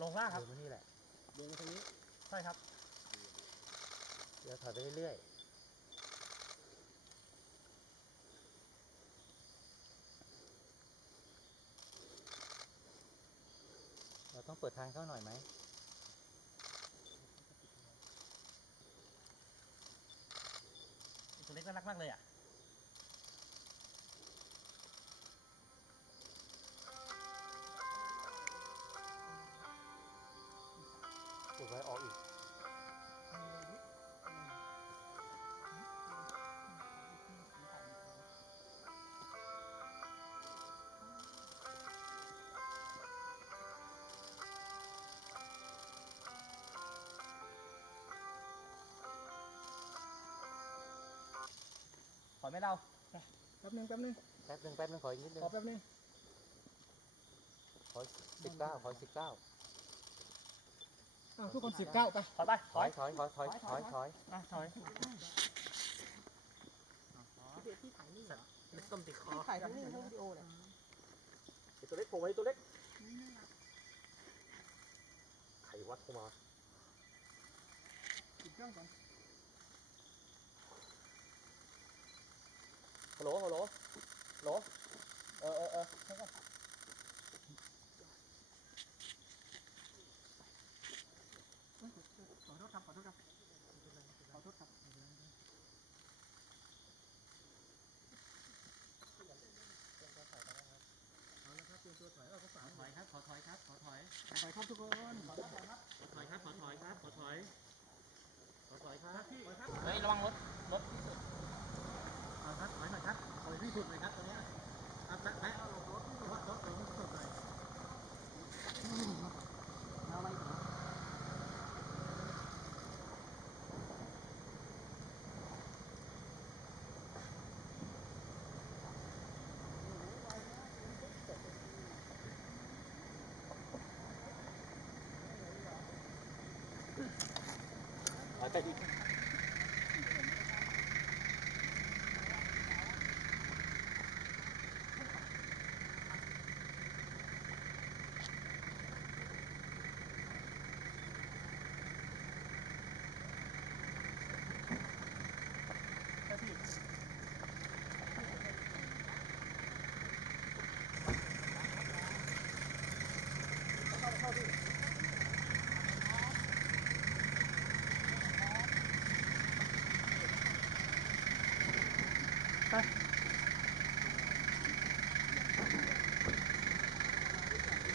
ลงล่างครับ เดินมานี่แหละ เดินไปทางนี้ใช่ครับ เดี๋ยวถอยไปเรื่อยๆ เราต้องเปิดทางเข้าหน่อยไหม ตัวเล็กน่ารักมากเลยอะ ไว้ออกอีกถอยไม่เราแป๊บนึงแป๊บนึงแป๊บนึงแป๊บนึงขออีกนิดนึงขอแป๊บนึงขอสิบเก้าขอสิบเก้า อ้าวทุกคนสิบเก้าไป ถอยไปถถออยยถอยถอยถอยถอยถอยอะถอยเดี๋ยวที่ถ่ายนี่เหรอเล็กต้มติดคอถ่ายทั้งนี้ทั้งวิดีโอเลยไอ้ตัวเล็กโผล่มาไอ้ตัวเล็กไขวัดเข้ามาปิดเครื่องก่อนฮัลโหลฮัลโหลฮัลโหลเออเออเออใช่ครับขอโทษครับขอโทษครับขอโทษครับเอาละครับเตรียมตัวถอยเราก็สาม ถอยครับขอถอยครับขอถอยถอยครับทุกคนขอรับครับขอถอยครับขอถอยครับขอถอยขอถอยครับเฮ้ยระวังรถรถที่สุดเอาครับถอยหน่อยครับถอยที่สุดเลยครับตรงนี้ครับแป๊ะแป๊ะเอาลงรถรถรถลงสุดเลยเอาไว้ก่อน ถอ Bye.